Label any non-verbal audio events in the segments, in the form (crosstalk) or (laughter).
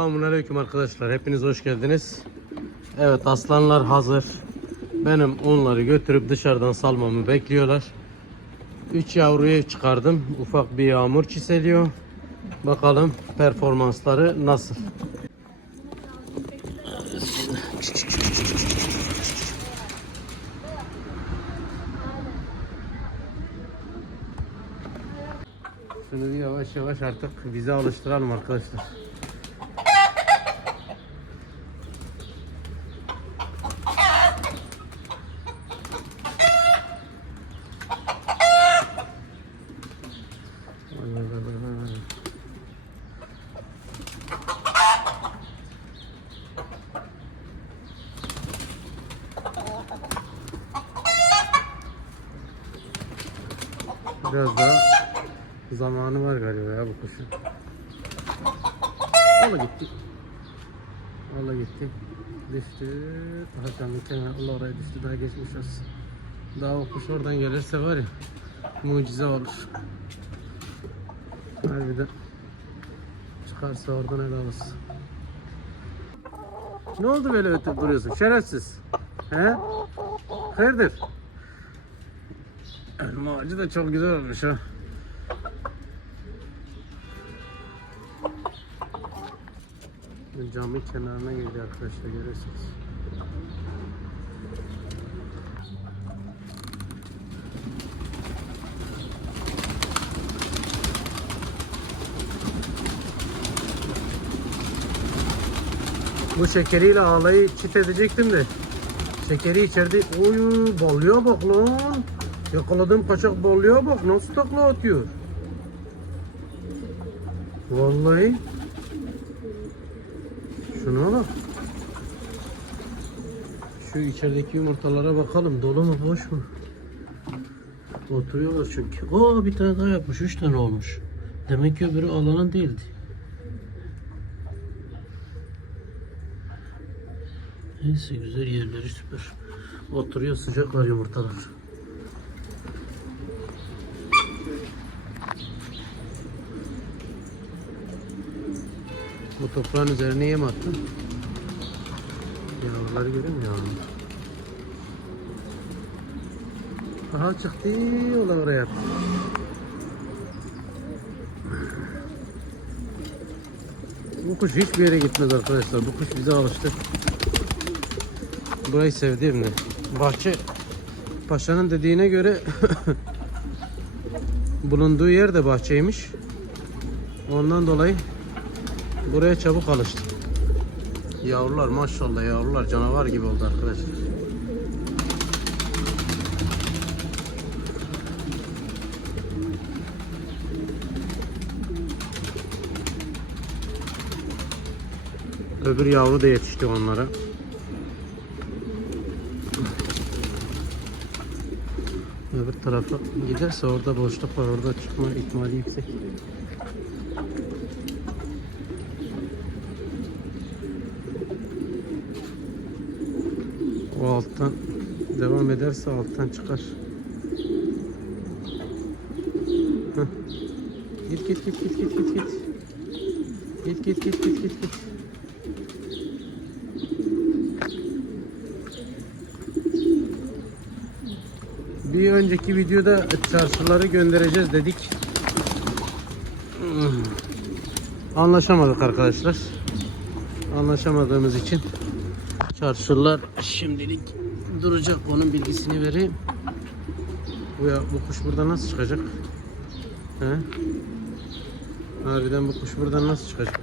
Selamünaleyküm arkadaşlar. Hepiniz hoş geldiniz. Evet aslanlar hazır. Benim onları götürüp dışarıdan salmamı bekliyorlar. 3 yavruyu çıkardım. Ufak bir yağmur çiseliyor. Bakalım performansları nasıl. Şunu yavaş yavaş artık bize alıştıralım arkadaşlar. Biraz daha zamanı var galiba ya bu kuşun. Valla gitti. Valla gitti. Düştü. Daha canlı kenar. Allah oraya düştü. Daha geçmiş olsun. Daha o kuş oradan gelirse var ya mucize olur. Harbiden çıkarsa oradan helal olsun. Ne oldu böyle ötüp duruyorsun şerefsiz? He? Hayırdır? Elma ağacı da çok güzel olmuş ha. Camın kenarına geliyor arkadaşlar görüyorsunuz. Bu şekeriyle ağlayı çit edecektim de şekeri içeride oy balya bak lan yakaladığım kaçak balya bak nasıl takla atıyor. Vallahi. Şuna bak. Şu içerideki yumurtalara bakalım dolu mu boş mu? Oturuyorlar çünkü. Aa bir tane daha yapmış üç tane olmuş. Demek ki öbürü alanın değildi. Neyse güzel yerleri süper. Oturuyor sıcaklar yumurtalar. Bu toprağın üzerine yem attım. Yavruları görüyor musun? Aha çıktı ola oraya. Bu kuş hiçbir yere gitmez arkadaşlar. Bu kuş bize alıştı. Burayı sevdim de. Bahçe paşanın dediğine göre (coughs) bulunduğu yer de bahçeymiş. Ondan dolayı buraya çabuk alıştı. Yavrular maşallah yavrular canavar gibi oldu arkadaşlar. Öbür yavru da yetişti onlara. Öbür tarafa giderse orada boşluk var. Orada çıkma ihtimali yüksek. O alttan devam ederse alttan çıkar. Heh. Git git git git git git git. Git git git git git git. Bir önceki videoda çarşıları göndereceğiz dedik. Hmm. Anlaşamadık arkadaşlar. Anlaşamadığımız için çarşılar şimdilik duracak. Onun bilgisini vereyim. Bu, ya, bu kuş buradan nasıl çıkacak? He? Harbiden bu kuş buradan nasıl çıkacak?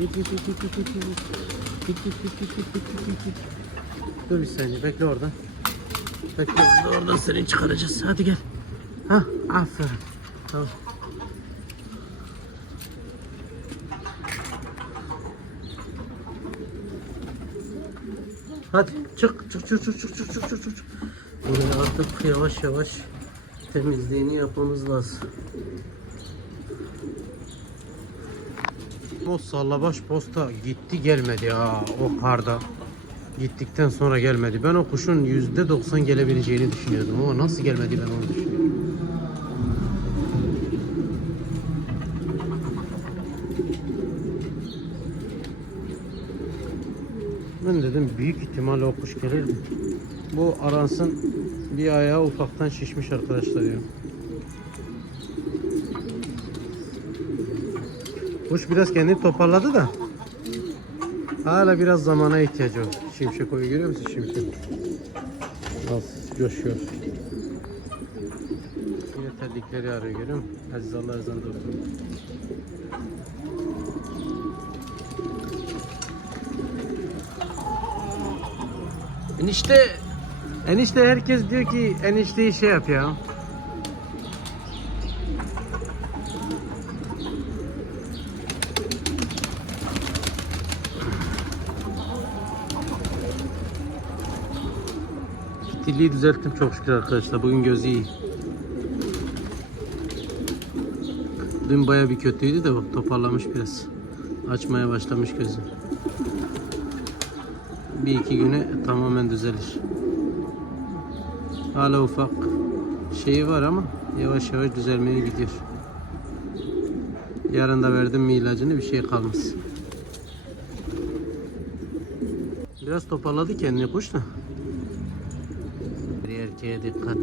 Git git git git git git git. Git git git git git git git git. Dur bir saniye bekle orada. Bekle orada oradan seni çıkaracağız. Hadi gel. Ha aferin. Tamam. Hadi çık çık çık çık çık çık çık çık çık. Burayı artık yavaş yavaş temizliğini yapmamız lazım. O sallabaş posta gitti gelmedi ya o karda. Gittikten sonra gelmedi. Ben o kuşun yüzde doksan gelebileceğini düşünüyordum ama nasıl gelmedi ben onu düşünüyorum. Ben dedim büyük ihtimalle o kuş gelirdi. Bu aransın bir ayağı ufaktan şişmiş arkadaşlar ya. Kuş biraz kendini toparladı da hala biraz zamana ihtiyacı var. Şimşek oyu görüyor musun şimşek? Nasıl coşuyor. Yine terlikleri arıyor görüyor musun? Aziz Allah da okuyor. Enişte Enişte herkes diyor ki enişteyi şey yap ya. Fitilliği düzelttim çok şükür arkadaşlar. Bugün gözü iyi. Dün baya bir kötüydü de bak toparlamış biraz. Açmaya başlamış gözü. Bir iki güne tamamen düzelir. Hala ufak şeyi var ama yavaş yavaş düzelmeye gidiyor. Yarın da verdim mi ilacını bir şey kalmaz. Biraz toparladı kendini kuş da. Erkeğe dikkat.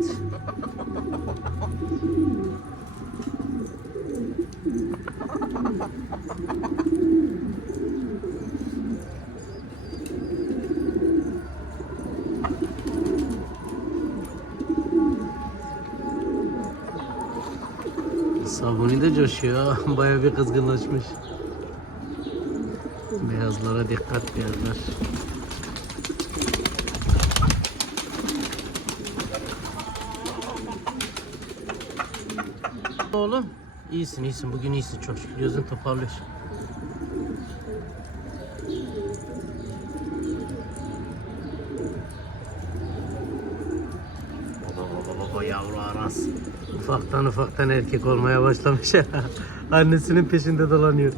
Sabuni de coşuyor. (laughs) Baya bir kızgınlaşmış. Beyazlara dikkat beyazlar. Oğlum iyisin iyisin bugün iyisin çok şükür gözün toparlıyor. Baba yavru aras. Ufaktan ufaktan erkek olmaya başlamış. (laughs) Annesinin peşinde dolanıyor.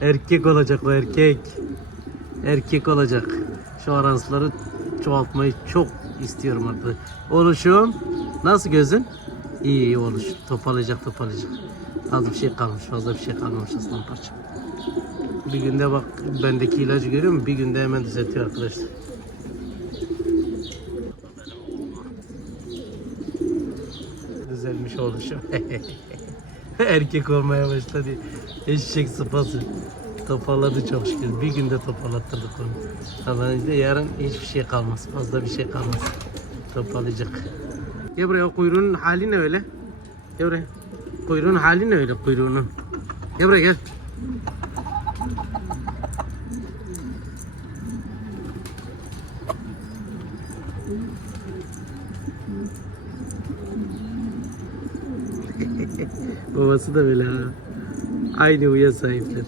Erkek olacak o erkek. Erkek olacak. Şu aransları çoğaltmayı çok istiyorum artık. Oluşum. Nasıl gözün? İyi iyi oluş. Toparlayacak toparlayacak. Az bir şey kalmış. Fazla bir şey kalmamış aslan parça. Bir günde bak bendeki ilacı görüyor musun? Bir günde hemen düzeltiyor arkadaşlar. Düzelmiş oluşum. (laughs) Erkek olmaya başladı. Eşek sıpası. Toparladı çok şükür. Bir günde toparlattırdık onu. Allah'ın izniyle yarın hiçbir şey kalmaz. Fazla bir şey kalmaz. Toparlayacak. Gel buraya o kuyruğunun hali ne öyle? Gel buraya. Kuyruğun hali ne öyle kuyruğunun? Gel buraya gel. (laughs) Babası da böyle ha. Aynı huya sahipler.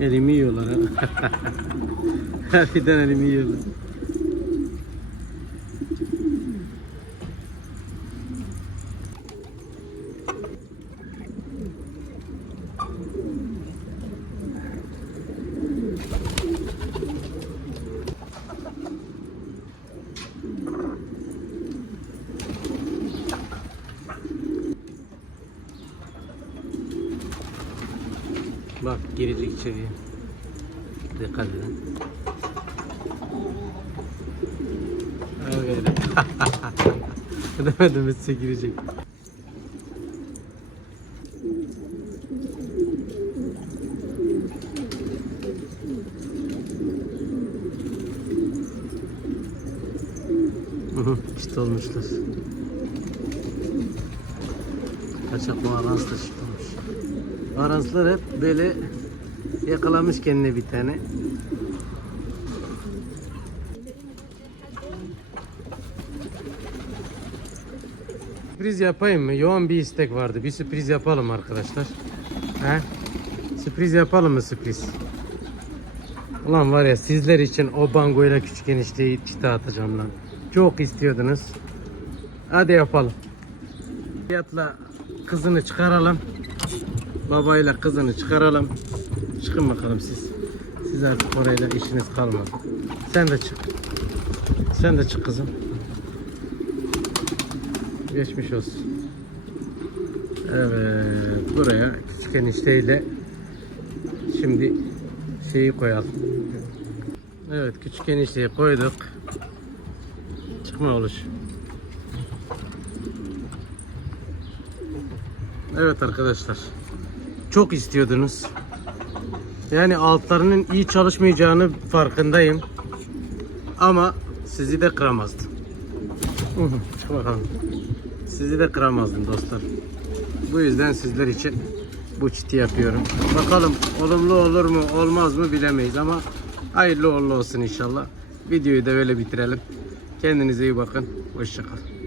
Elimi yiyorlar ha. (laughs) Harbiden elimi yiyorlar. Bak girecek içeriye. Dikkat edin. Evet. Demedim size girecek. İşte olmuşlar. Kaçak mağarası da çıkmış. Aranslar hep böyle yakalamış kendine bir tane. Sürpriz yapayım mı? Yoğun bir istek vardı. Bir sürpriz yapalım arkadaşlar. He? Sürpriz yapalım mı sürpriz? Ulan var ya sizler için o bangoyla küçük enişteyi çite atacağım lan. Çok istiyordunuz. Hadi yapalım. Fiyatla kızını çıkaralım. Babayla kızını çıkaralım. Çıkın bakalım siz. Siz artık orayla işiniz kalmadı. Sen de çık. Sen de çık kızım. Geçmiş olsun. Evet. Buraya küçük enişteyle şimdi şeyi koyalım. Evet küçük enişteyi koyduk. Çıkma oluş. Evet arkadaşlar. Çok istiyordunuz. Yani altlarının iyi çalışmayacağını farkındayım. Ama sizi de kıramazdım. Çık bakalım. Sizi de kıramazdım dostlar. Bu yüzden sizler için bu çiti yapıyorum. Bakalım olumlu olur mu olmaz mı bilemeyiz ama hayırlı olsun inşallah. Videoyu da böyle bitirelim. Kendinize iyi bakın. Hoşçakalın.